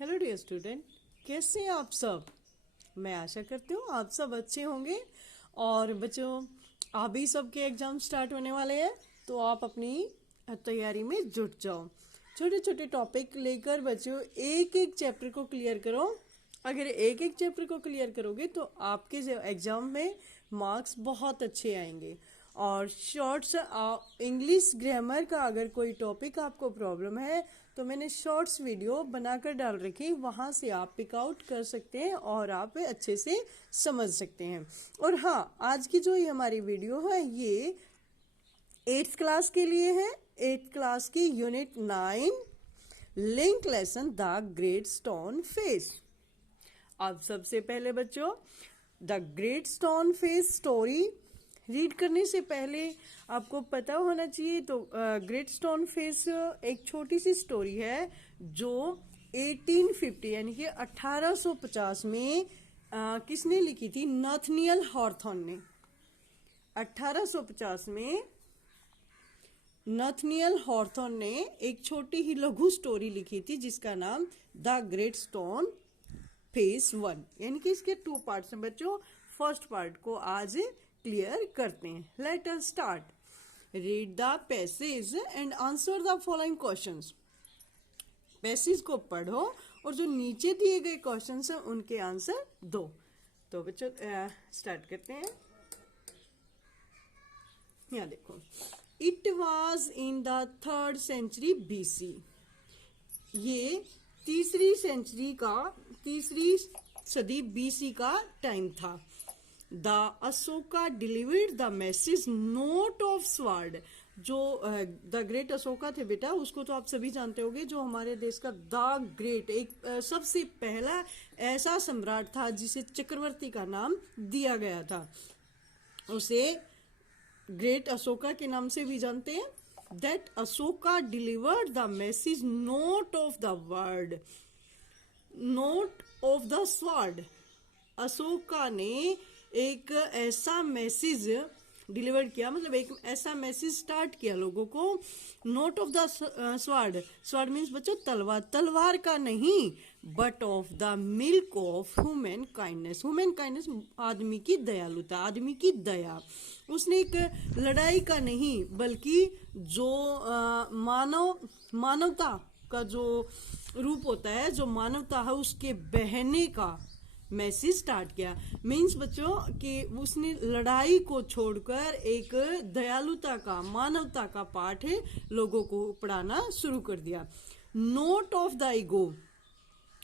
Hello dear student, कैसे हैं आप सब। मैं आशा करती हूँ आप सब अच्छे होंगे। और बच्चों, अभी सबके एग्जाम स्टार्ट होने वाले हैं, तो आप अपनी तैयारी में जुट जाओ। छोटे छोटे टॉपिक लेकर बच्चों एक एक चैप्टर को क्लियर करो। अगर एक एक चैप्टर को क्लियर करोगे तो आपके एग्जाम में मार्क्स बहुत अच्छे आएंगे। और शॉर्ट्स इंग्लिश ग्रामर का अगर कोई टॉपिक आपको प्रॉब्लम है तो मैंने शॉर्ट्स वीडियो बनाकर डाल रखी, वहाँ से आप पिक आउट कर सकते हैं और आप अच्छे से समझ सकते हैं। और हाँ, आज की जो ये हमारी वीडियो है ये 8th क्लास के लिए है। 8th क्लास की unit 9 link lesson the great stone face. अब सबसे पहले बच्चों, the great stone face story read करने से पहले आपको पता होना चाहिए तो ग्रेट स्टोन फेस एक छोटी सी स्टोरी है जो 1850 यानी कि 1850 में किसने लिखी थी? नथनियल हॉथॉर्न ने। 1850 में नथनियल हॉथॉर्न ने एक छोटी ही लघु स्टोरी लिखी थी जिसका नाम द ग्रेट स्टोन फेस 1, यानी कि इसके 2 पार्ट्स हैं बच्चों। फर्स्ट पार्ट को आज क्लियर करते हैं। Late us start. Read the passage and answer the following questions. Passage को पढ़ो और जो नीचे दिए गए क्वेश्चंस हैं उनके आंसर दो। तो बच्चों स्टार्ट करते हैं। यहाँ देखो, it was in the 3rd century BC। ये तीसरी सदी BC का टाइम था। The Ashoka delivered the message not of sword. जो द ग्रेट अशोका थे बेटा, उसको तो आप सभी जानते होंगे, जो हमारे देश का द ग्रेट एक सबसे पहला ऐसा सम्राट था जिसे चक्रवर्ती का नाम दिया गया था। उसे ग्रेट अशोका के नाम से भी जानते हैं। That Ashoka delivered the message not of the word, note of the sword. Ashoka ने एक ऐसा मैसेज डिलीवर किया, मतलब एक ऐसा मैसेज स्टार्ट किया लोगों को। Note of the sword, sword means बच्चों तलवार, तलवार का नहीं, but of the milk of human kindness. Human kindness आदमी की दयालुता, आदमी की दया। उसने एक लड़ाई का नहीं बल्कि जो मानवता का जो रूप होता है, जो मानवता है उसके बहने का मैसेज स्टार्ट किया। मीन्स बच्चों कि उसने लड़ाई को छोड़कर एक दयालुता का, मानवता का पाठ लोगों को पढ़ाना शुरू कर दिया। Note of the ego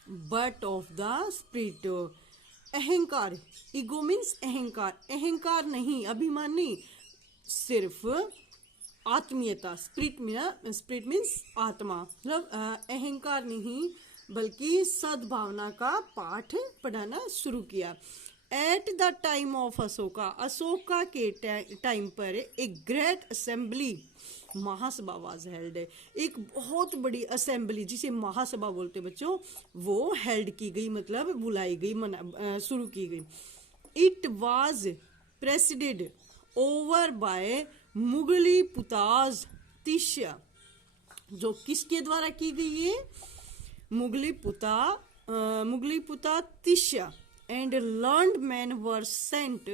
but of the spirit. अहंकार, ईगो मीन्स अहंकार, अहंकार नहीं, अभिमान नहीं, सिर्फ आत्मीयता। स्पिरिट मीन्स आत्मा, मतलब अहंकार नहीं बल्कि सद्भावना का पाठ पढ़ाना शुरू किया। At the time of Ashoka, Ashoka के टाइम पर एक great assembly, Mahasabha was held. एक बहुत बड़ी असेंबली जिसे महासभा बोलते बच्चों, वो हेल्ड की गई, मतलब बुलाई गई, शुरू की गई। It was presided over by Moggaliputta Tissa. जो किसके द्वारा की गई है? Moggaliputta Tissa. And learned man were sent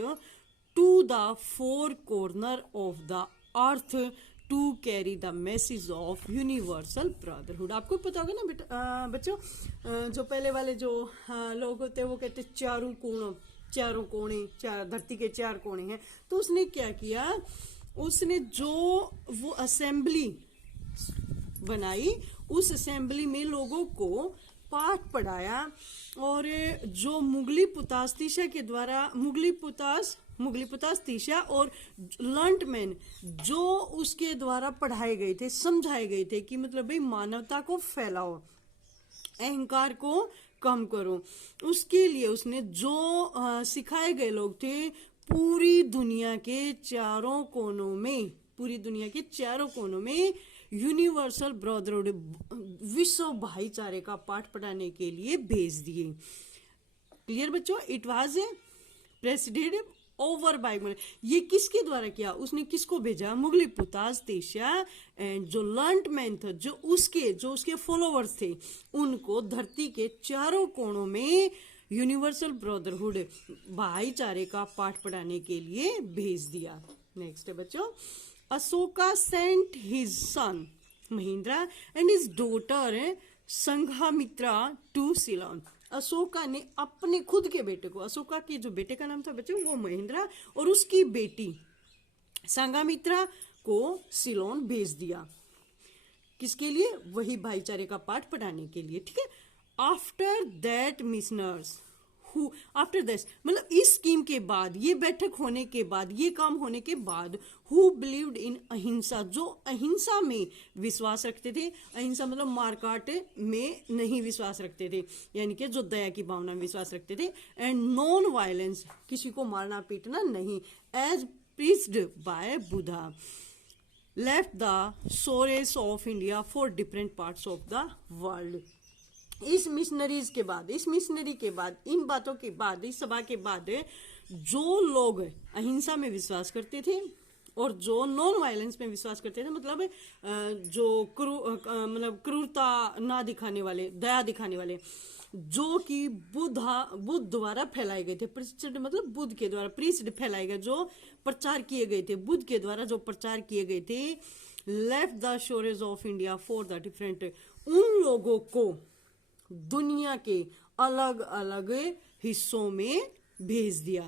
to the 4 corner of the earth to carry the message of universal brotherhood. आपको पता होगा ना बेटा बच्चों, जो पहले वाले जो लोग होते हैं वो कहते चारों कोने, धरती के 4 कोने हैं। तो उसने क्या किया, उसने जो वो असेंबली बनाई, उस असेंबली में लोगों को पाठ पढ़ाया। और जो मुगली पुतास तिष्या के द्वारा, मुगली पुतास तिष्या और लर्न्ड मैन जो उसके द्वारा पढ़ाए गए थे, समझाए गए थे कि मतलब भाई मानवता को फैलाओ, अहंकार को कम करो। उसके लिए उसने जो सिखाए गए लोग थे पूरी दुनिया के चारों कोनों में यूनिवर्सल ब्रदरहुड, विश्व भाईचारे का पाठ पढ़ाने के लिए भेज दिए। क्लियर बच्चों? It was presided over bye, ये किसके द्वारा किया, उसने किसको भेजा, मुगलिपुताज तेशा एंड जो लर्नड मैन था, जो उसके फॉलोअर्स थे, उनको धरती के चारों कोनों में यूनिवर्सल ब्रदरहुड भाईचारे का पाठ पढ़ाने के लिए भेज दिया। नेक्स्ट है बच्चों, Ashoka sent his son Mahindra and his daughter Sanghamitra to Ceylon. Ashoka ने अपने खुद के बेटे को, अशोका के जो बेटे का नाम था बच्चों वो महेंद्रा, और उसकी बेटी संघामित्रा को सिलोन भेज दिया। किसके लिए, वही भाईचारे का पाठ पढ़ाने के लिए, ठीक है। After that missionaries who, after this मतलब इस स्कीम के बाद, ये बैठक होने के बाद, ये काम होने के बाद, हु बिलीव्ड इन अहिंसा, जो अहिंसा में विश्वास रखते थे, अहिंसा मतलब मारकाट में नहीं विश्वास रखते थे, यानी कि जो दया की भावना में विश्वास रखते थे, एंड नॉन वायलेंस, किसी को मारना पीटना नहीं, as preached by Buddha, left the shores of India for different parts of the world. इस मिशनरी के बाद, इन बातों के बाद, इस सभा के बाद, जो लोग अहिंसा में विश्वास करते थे और जो नॉन वायलेंस में विश्वास करते थे, मतलब जो मतलब क्रूरता ना दिखाने वाले, दया दिखाने वाले, जो कि बुद्ध द्वारा फैलाए गए थे, प्रीच्ड मतलब बुद्ध के द्वारा, प्रीच्ड फैलाए गए, जो प्रचार किए गए थे, बुद्ध के द्वारा जो प्रचार किए गए थे, left the shores of India for the different, उन लोगों को दुनिया के अलग अलग हिस्सों में भेज दिया।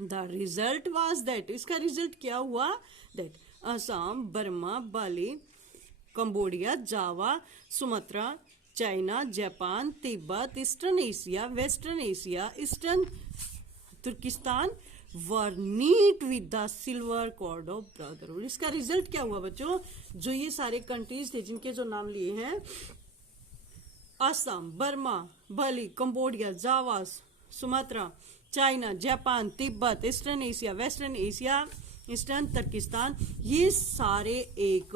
द रिजल्ट वॉज दैट, इसका रिजल्ट क्या हुआ, that Assam, Burma, Bali, Cambodia, Java, Sumatra, China, Japan, Tibet, eastern Asia, western Asia, eastern Turkestan were knit with the silver cord of brotherhood. इसका रिजल्ट क्या हुआ बच्चों, जो ये सारे कंट्रीज थे जिनके जो नाम लिए हैं, Assam, Burma, Bali, Cambodia, Java, Sumatra, China, Japan, Tibet, eastern Asia, western Asia, eastern Turkistan, ये सारे एक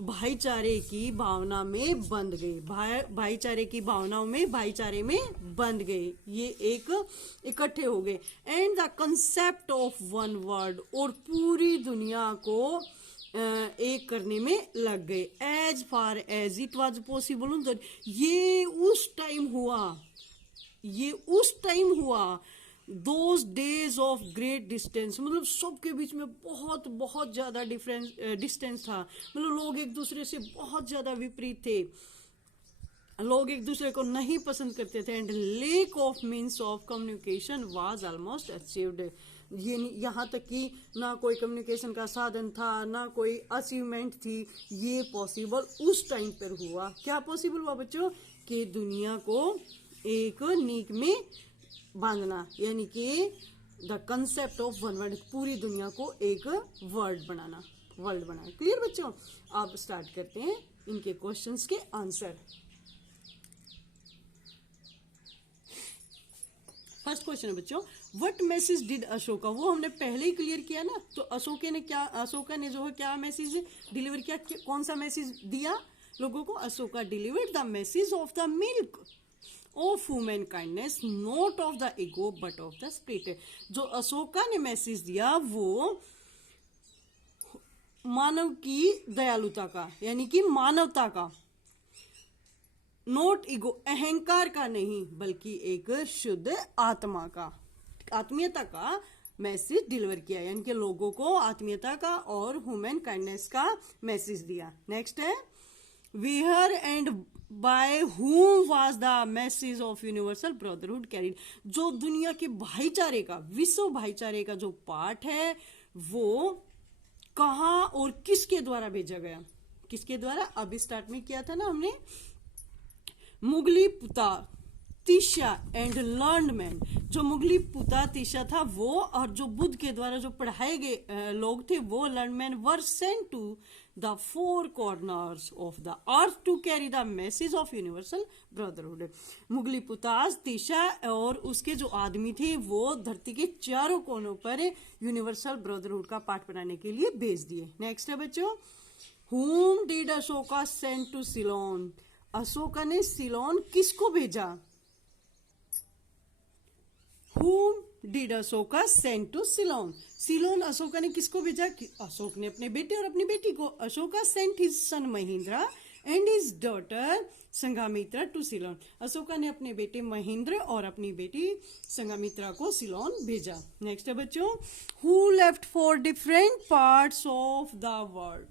भाईचारे की भावना में बंध गए, भाईचारे की भावनाओं में, भाईचारे में बंध गए, ये एक इकट्ठे हो गए, and the concept of one world, और पूरी दुनिया को एक करने में लग गए, as far as it was possible. ये उस टाइम हुआ, those days of great distance, मतलब सबके बीच में बहुत बहुत ज्यादा डिस्टेंस था, मतलब लोग एक दूसरे से बहुत ज्यादा विपरीत थे, लोग एक दूसरे को नहीं पसंद करते थे, and lake of means of communication was almost achieved. ये यहाँ तक कि ना कोई कम्युनिकेशन का साधन था, ना कोई अचीवमेंट थी, ये पॉसिबल उस टाइम पर हुआ। क्या पॉसिबल हुआ बच्चों, कि दुनिया को एक नीक में बांधना, यानी कि the concept of one world, पूरी दुनिया को एक वर्ल्ड बनाना। क्लियर बच्चों, अब स्टार्ट करते हैं इनके क्वेश्चंस के आंसर। फर्स्ट क्वेश्चन है बच्चों, व्हाट मैसेज डिड अशोका, वो हमने पहले ही क्लियर किया ना, तो अशोका ने जो है क्या मैसेज डिलीवर किया, कौन सा मैसेज दिया लोगों को, Ashoka delivered the message of the milk of human kindness, not of the ego but of the spirit. जो अशोका ने मैसेज दिया वो मानव की दयालुता का, यानी कि मानवता का, नॉट ईगो अहंकार का नहीं, बल्कि एक शुद्ध आत्मा का, आत्मीयता का मैसेज डिलीवर किया, यानी कि लोगों को आत्मीयता का और ह्यूमन काइंडनेस का मैसेज दिया। नेक्स्ट है, where and by whom was the message of universal brotherhood carried, जो दुनिया के भाईचारे का, विश्व भाईचारे का जो पाठ है वो कहाँ और किसके द्वारा भेजा गया, किसके द्वारा, अभी स्टार्ट में किया था ना हमने, मुगलिपुता तिशा एंड लर्नड मैन, जो मुगलिपुता तिशा था वो, और जो बुद्ध के द्वारा जो पढ़ाए गए लोग थे वो learned man, were sent to the four corners of the earth to carry the message of universal brotherhood. Moggaliputta Tissa और उसके जो आदमी थे वो धरती के चारों कोनों पर यूनिवर्सल ब्रदरहुड का पाठ पढ़ाने के लिए भेज दिए। नेक्स्ट है बच्चों, whom did Ashoka send to Ceylon, Ashoka ने सिलोन किसको भेजा, whom did Ashoka send to Ceylon? Ceylon Ashoka ने किसको भेजा? अशोक ने अपने बेटे और अपनी बेटी को। Ashoka sent his son Mahendra and his daughter Sanghamitra to Ceylon. Ashoka ने अपने बेटे महेंद्र और अपनी बेटी संघामित्रा को सिलोन भेजा। नेक्स्ट है बच्चों, who left for different parts of the world?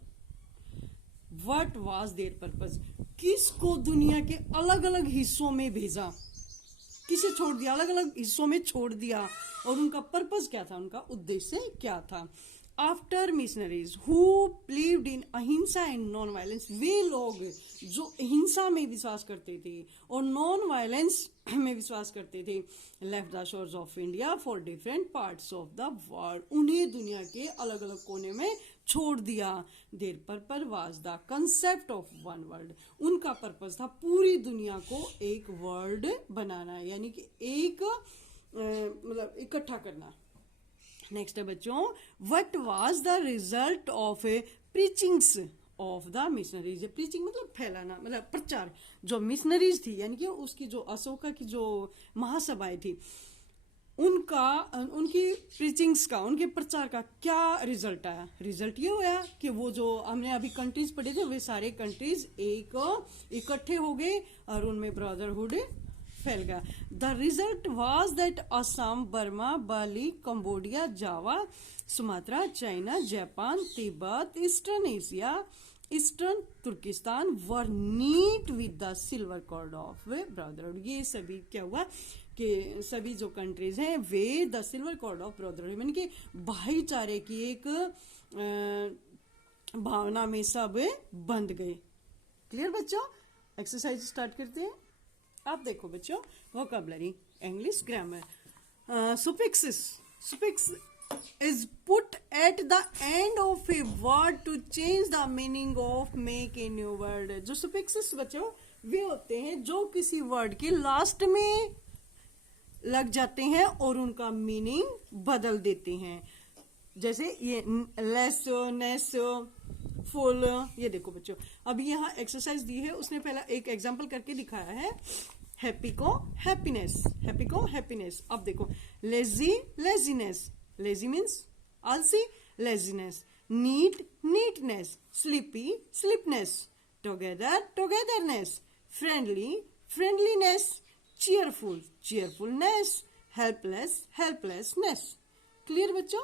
What was there purpose? किसको दुनिया के अलग अलग हिस्सों में भेजा? किसे छोड़ दिया? अलग अलग हिस्सों में छोड़ दिया। और उनका पर्पस क्या था? उनका उद्देश्य क्या था? After missionaries who believed in अहिंसा एंड नॉन वायलेंस, वे लोग जो हिंसा में विश्वास करते थे और नॉन वायलेंस में विश्वास करते थे, left the shores of India for different parts of the world, उन्हें दुनिया के अलग अलग कोने में छोड़ दिया। There purpose was the concept of one world, उनका पर्पस था पूरी दुनिया को एक वर्ल्ड बनाना, यानी कि एक मतलब इकट्ठा करना। नेक्स्ट है बच्चों, what was the result of preachings of the missionaries? Preaching मतलब फैलाना, मतलब प्रचार। जो मिशनरीज थी यानी कि उसकी जो अशोका की जो महासभाएं थी, उनकी प्रीचिंग्स का, उनके प्रचार का क्या रिजल्ट आया? रिजल्ट ये हुआ कि वो जो हमने अभी कंट्रीज पढ़े थे, वे सारे कंट्रीज एक इकट्ठे हो गए और उनमें ब्रदरहुड फैल गया। The result was that Assam, Burma, Bali, Cambodia, Java, Sumatra, China, Japan, Tibet, eastern Asia, eastern Turkestan were knit with the silver cord of brotherhood. ये सभी क्या हुआ कि सभी जो कंट्रीज हैं वे the silver cord of brotherhood, यानी कि भाईचारे की एक भावना में सब बंध गए। क्लियर बच्चों? एक्सरसाइज स्टार्ट करते हैं। आप देखो बच्चों, vocabulary, English grammar. Suffix is put at the end of a word to change the meaning of make a new word। जो suffixes बच्चों वे होते हैं जो किसी वर्ड के लास्ट में लग जाते हैं और उनका मीनिंग बदल देते हैं। जैसे ये लेस, नेस, फुल। ये देखो बच्चों, अभी यहाँ एक्सरसाइज दी है, उसने पहला एक एग्जांपल करके दिखाया है। हैप्पी को हैप्पीनेस, हैप्पी को हैप्पीनेस। अब देखो, लेजी, लेजीनेस, लेजी मीन्स आलसी, laziness. Neat, neatness. Sleepy, sleepness. Together, togetherness. Friendly, friendliness. Cheerful, cheerfulness. Helpless, helplessness. Clear बच्चों?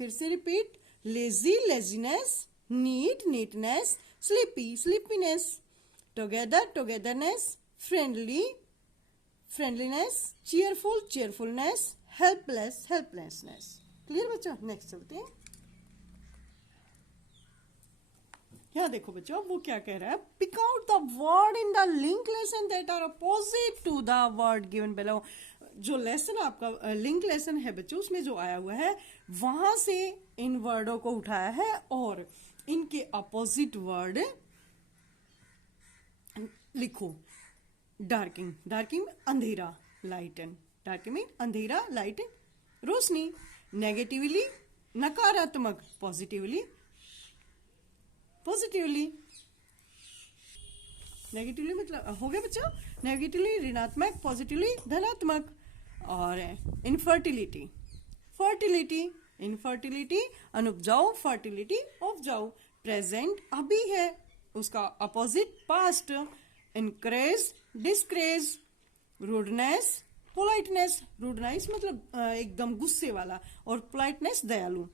फिर से repeat, lazy, laziness. Neat, neatness. Sleepy, sleepiness. Together, togetherness. Friendly, friendliness. Cheerful, cheerfulness. Helpless, helplessness. Clear बच्चों? Next चलते हैं। यहाँ देखो बच्चों, वो क्या कह रहा है? Pick out the word in the link lesson that are opposite to the word given below. जो लेसन आपका लिंक लेसन है बच्चों, उसमें जो आया हुआ है वहां से इन वर्डों को उठाया है और इनके अपोजिट वर्ड लिखो। डार्किंग, डार्किंग अंधेरा, लाइटन। डार्किंग अंधेरा, लाइटन रोशनी। नेगेटिवली नकारात्मक, पॉजिटिवली पॉजिटिवली। नेगेटिवली मतलब हो गया बच्चों, नेगेटिवली ऋणात्मक, पॉजिटिवली धनात्मक। और इनफर्टिलिटी, फर्टिलिटी, इनफर्टिलिटी अनुपजाऊ, फर्टिलिटी उपजाऊ। प्रेजेंट अभी है, उसका opposite past. Increase, decrease. Rudeness, politeness. Rudeness मतलब एकदम गुस्से वाला, और पोलाइटनेस दयालु।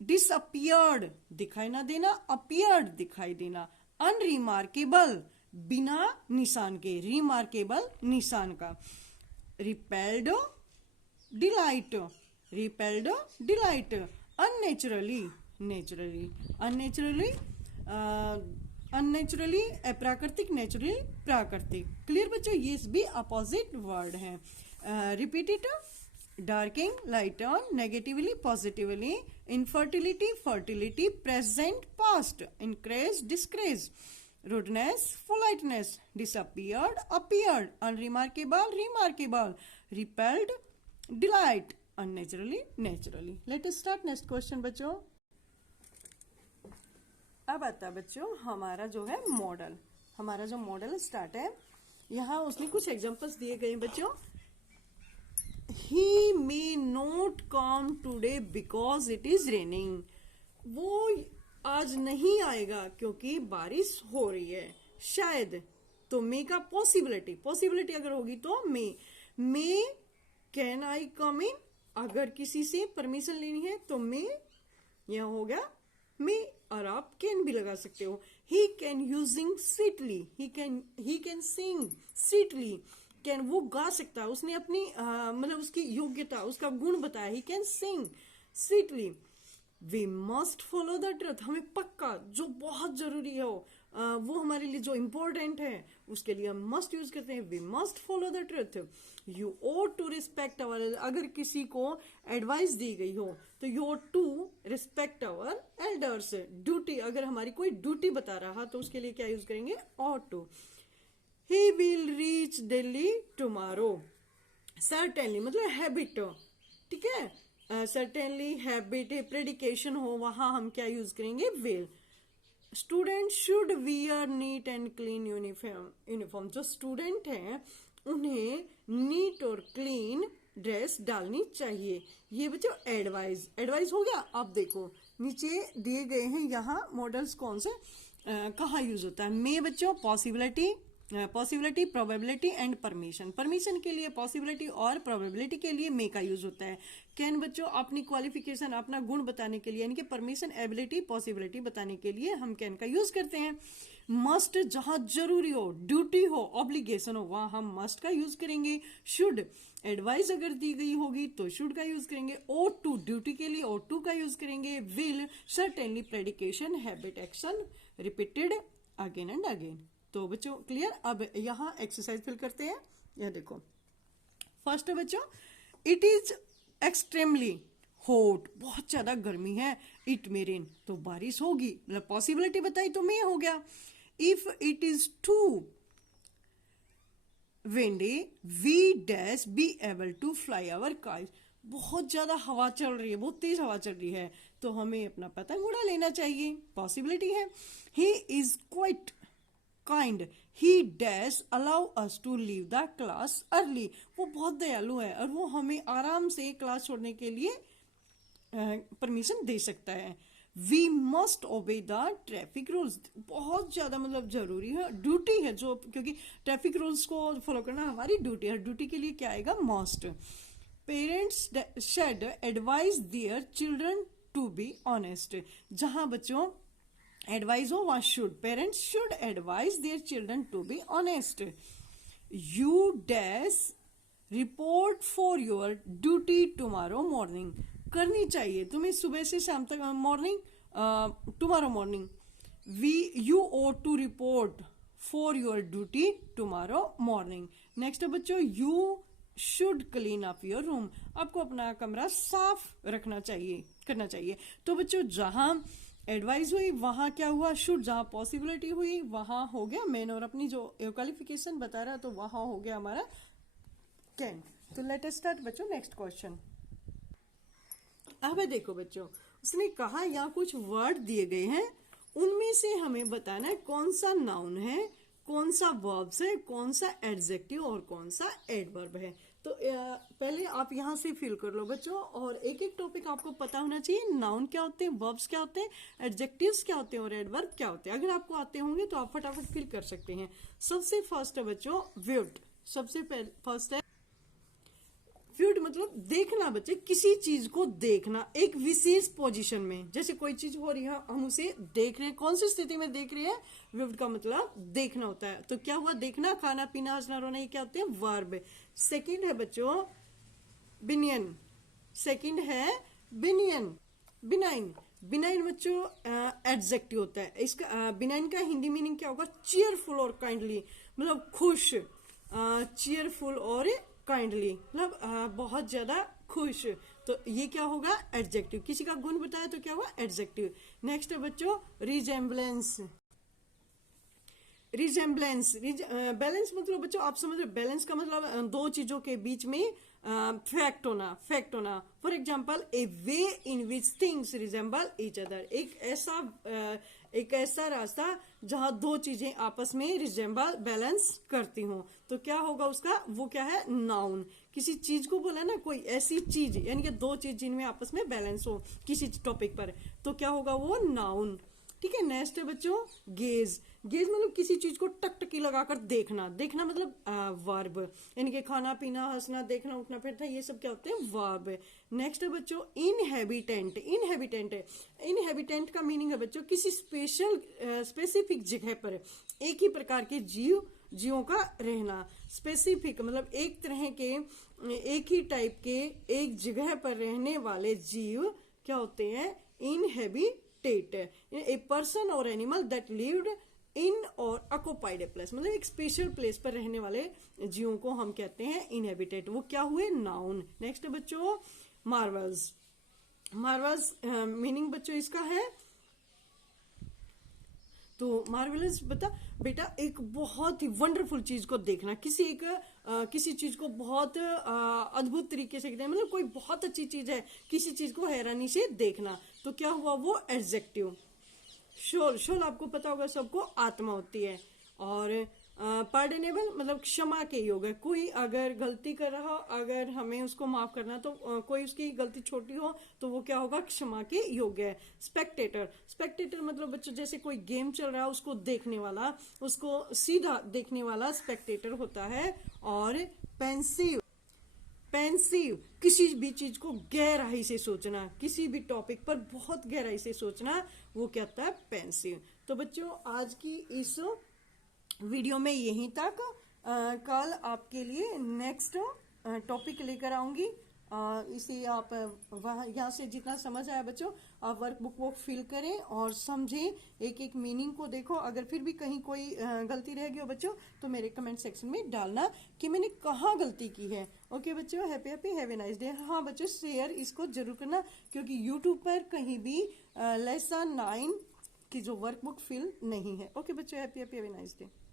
डिसअपियर्ड दिखाई ना देना, अपियर्ड दिखाई देना। अनरिमार्केबल बिना निशान के, रिमार्केबल निशान का। Repelled, delight, repelled, delight. Unnaturally, naturally, unnaturally, unnaturally अप्राकृतिक, नेचुरली प्राकृतिक। क्लियर बच्चों? ये भी अपोजिट वर्ड है। Repeat it. Darkening, lighten. Negatively, positively. Infertility, fertility. Present, past. Increase, decrease. Rudeness, politeness. Disappeared, appeared. Unremarkable, remarkable. Repelled, delight. Unnaturally, naturally. Let us start next question बच्चों। अब आता है बच्चों हमारा जो है मॉडल। हमारा जो मॉडल स्टार्ट है, यहाँ उसने कुछ एग्जांपल्स दिए गए बच्चों। He may not come today because it is raining. वो आज नहीं आएगा क्योंकि बारिश हो रही है। शायद, तो मे का पॉसिबिलिटी, पॉसिबिलिटी अगर होगी तो मे कैन आई कम इन, अगर किसी से परमिशन लेनी है तो मे, यह हो गया मे, और आप कैन भी लगा सकते हो। He can using sweetly, he can sing sweetly, can वो गा सकता है, उसने अपनी मतलब उसकी योग्यता, उसका गुण बताया। He can sing sweetly. We must follow the truth, हमें पक्का, जो बहुत जरूरी है वो हमारे लिए जो इंपॉर्टेंट है उसके लिए हम मस्ट यूज करते हैं। We must follow the truth. You ought to respect our, अगर किसी को एडवाइस दी गई हो तो you ought to respect our elders. Duty, अगर हमारी कोई ड्यूटी बता रहा तो उसके लिए क्या यूज करेंगे? ought to। He will reach Delhi tomorrow. Certainly मतलब हैबिट, ठीक है। सर्टेनली हैबिट, प्रेडिकेशन हो, वहां हम क्या यूज करेंगे? Will. Student should wear neat and clean uniform, जो स्टूडेंट हैं उन्हें नीट और क्लीन ड्रेस डालनी चाहिए। ये बच्चों एडवाइस, एडवाइस हो गया। अब देखो नीचे दिए गए हैं यहाँ मॉडल्स कौन से कहाँ यूज होता है। मे बच्चों possibility, possibility, probability and permission. Permission के लिए पॉसिबिलिटी और प्रोबेबिलिटी के लिए मे का यूज होता है। कैन बच्चों अपनी क्वालिफिकेशन, अपना गुण बताने के लिए, यानी कि परमिशन, एबिलिटी, पॉसिबिलिटी बताने के लिए हम कैन का यूज करते हैं। मस्ट, जहां जरूरी हो, ड्यूटी हो, ऑब्लिगेशन हो, वहां हम मस्ट का यूज करेंगे। शुड, एडवाइस अगर दी गई होगी तो शुड का यूज करेंगे। ought टू, ड्यूटी के लिए ought टू का यूज करेंगे। Will, certainly, prediction, habit, action repeated again and again. तो बच्चों क्लियर। अब यहाँ एक्सरसाइज फिल करते हैं। यह देखो फर्स्ट बच्चों, इट इज एक्सट्रीमली हॉट, बहुत ज्यादा गर्मी है। इट मे रेन, तो बारिश होगी, मतलब पॉसिबिलिटी बताई तो मे हो गया। If it is too windy we dash be able to fly our kite. बहुत ज्यादा हवा चल रही है, बहुत तेज हवा चल रही है, तो हमें अपना पतंग उड़ा लेना चाहिए, पॉसिबिलिटी है। He is quite kind he dash allow us to leave the class early. वो बहुत दयालु है और वो हमें आराम से क्लास छोड़ने के लिए परमिशन दे सकता है। We must obey the traffic rules, बहुत ज्यादा मतलब जरूरी है, ड्यूटी है जो, क्योंकि ट्रैफिक रूल्स को फॉलो करना हमारी ड्यूटी है। ड्यूटी के लिए क्या आएगा? Must. Parents should advise their children to be honest, जहां बच्चों एडवाइज हो वहां should, parents should advise their children to be honest. You dash report for your duty tomorrow morning, करनी चाहिए तुम्हें सुबह से शाम तक, morning, tomorrow morning. You ought to report for your duty tomorrow morning. Next बच्चों, you should clean up your room, आपको अपना कमरा साफ रखना चाहिए, करना चाहिए। तो बच्चों जहां एडवाइस हुई वहां क्या हुआ? शुड। जहां पॉसिबिलिटी हुई वहां हो गया मेन, और अपनी जो क्वालिफिकेशन बता रहा तो वहां हो गया हमारा कैन। तो लेट अस स्टार्ट बच्चों नेक्स्ट क्वेश्चन। अब देखो बच्चों, उसने कहा यहाँ कुछ वर्ड दिए गए हैं, उनमें से हमें बताना है कौन सा नाउन है, कौन सा वर्ब्स है, कौन सा एडजेक्टिव और कौन सा एडवर्ब है। तो पहले आप यहाँ से फिल कर लो बच्चों, और एक एक टॉपिक आपको पता होना चाहिए। नाउन क्या होते हैं, वर्ब्स क्या होते हैं, एडजेक्टिव्स क्या होते हैं और एडवर्ब क्या होते हैं। अगर आपको आते होंगे तो आप फटाफट फिल कर सकते हैं। सबसे फर्स्ट है बच्चों व्यूड, सबसे फर्स्ट है व्यूड, मतलब देखना बच्चे, किसी चीज को देखना एक विशेष पोजीशन में। जैसे कोई चीज हो रही है, हम उसे देख रहे हैं, कौन सी स्थिति में देख रहे हैं? व्यूड का मतलब देखना होता है। तो क्या हुआ? देखना, खाना पीना, हंसना रोना, ये क्या होते हैं? वर्ब। सेकंड है बच्चों बिनियन, सेकंड है बिनियन, बिनाइन। बिनाइन बच्चों एडजेक्टिव होता है। इसका बिनाइन का हिंदी मीनिंग क्या होगा? चीयरफुल और काइंडली, मतलब खुश, चीयरफुल और काइंडली, मतलब बहुत ज्यादा खुश। तो ये क्या होगा? एडजेक्टिव। किसी का गुण बताया तो क्या होगा? एडजेक्टिव। नेक्स्ट है बच्चों रिजेम्बलेंस, रिजेम्बलेंस, बैलेंस मतलब बच्चों आप समझ रहे, बैलेंस का मतलब दो चीजों के बीच में फैक्ट होना, फैक्ट होना। For example A way in which things resemble each other, एक ऐसा एक ऐसा रास्ता जहां दो चीजें आपस में रिजेंबल बैलेंस करती हों। तो क्या होगा उसका, वो क्या है, नाउन। किसी चीज को बोला ना, कोई ऐसी चीज, यानी कि दो चीज जिनमें आपस में बैलेंस हो किसी टॉपिक पर, तो क्या होगा, वो नाउन। ठीक है। नेक्स्ट है बच्चों गेज। गेज मतलब किसी चीज को टकटकी लगाकर देखना। देखना मतलब वर्ब, यानी कि खाना पीना, हंसना, देखना, उठना बैठना, ये सब क्या होते हैं, वर्ब। नेक्स्ट है बच्चों इनहेबिटेंट। इनहेबिटेंट का मीनिंग है बच्चों किसी स्पेसिफिक जगह पर एक ही प्रकार के जीवों का रहना। स्पेसिफिक मतलब एक तरह के, एक ही टाइप के, एक जगह पर रहने वाले जीव क्या होते हैं, इनहेबिटेट। ए पर्सन और एनिमल दैट लिव्ड इन और ऑक्युपाइड ए प्लेस, मतलब एक स्पेशल प्लेस पर रहने वाले जीवों को हम कहते हैं इनहेबिटेट। वो क्या हुए, नाउन। नेक्स्ट बच्चों मार्वल्स। मार्वल्स मीनिंग बच्चों इसका है, तो मार्वेलस बेटा एक बहुत ही वंडरफुल चीज को देखना, किसी चीज को बहुत अद्भुत तरीके से देखना, मतलब कोई बहुत अच्छी चीज है, किसी चीज को हैरानी से देखना। तो क्या हुआ, वो एडजेक्टिव। शोल आपको पता होगा सबको, आत्मा होती है। और पार्डनेबल मतलब क्षमा के योग्य। कोई अगर गलती कर रहा हो, अगर हमें उसको माफ करना, तो कोई उसकी गलती छोटी हो तो वो क्या होगा, क्षमा के योग्य है। स्पेक्टेटर मतलब बच्चों जैसे कोई गेम चल रहा है उसको देखने वाला, उसको सीधा देखने वाला स्पेक्टेटर होता है। और पेंसिव किसी भी चीज को गहराई से सोचना, किसी भी टॉपिक पर बहुत गहराई से सोचना, वो क्या होता है, पेंसिव। तो बच्चों आज की इस वीडियो में यहीं तक। कल आपके लिए नेक्स्ट टॉपिक लेकर आऊंगी। इसे आप वहाँ यहाँ से जितना समझ आया बच्चों, आप वर्कबुक वो फिल करें और समझें, एक एक मीनिंग को देखो। अगर फिर भी कहीं कोई गलती रह गई हो बच्चों, तो मेरे कमेंट सेक्शन में डालना कि मैंने कहाँ गलती की है। ओके बच्चों, happy have a nice day. हाँ बच्चों, शेयर इसको जरूर करना, क्योंकि यूट्यूब पर कहीं भी लेसन 9 की जो वर्कबुक फिल नहीं है। ओके बच्चों, happy have a nice day.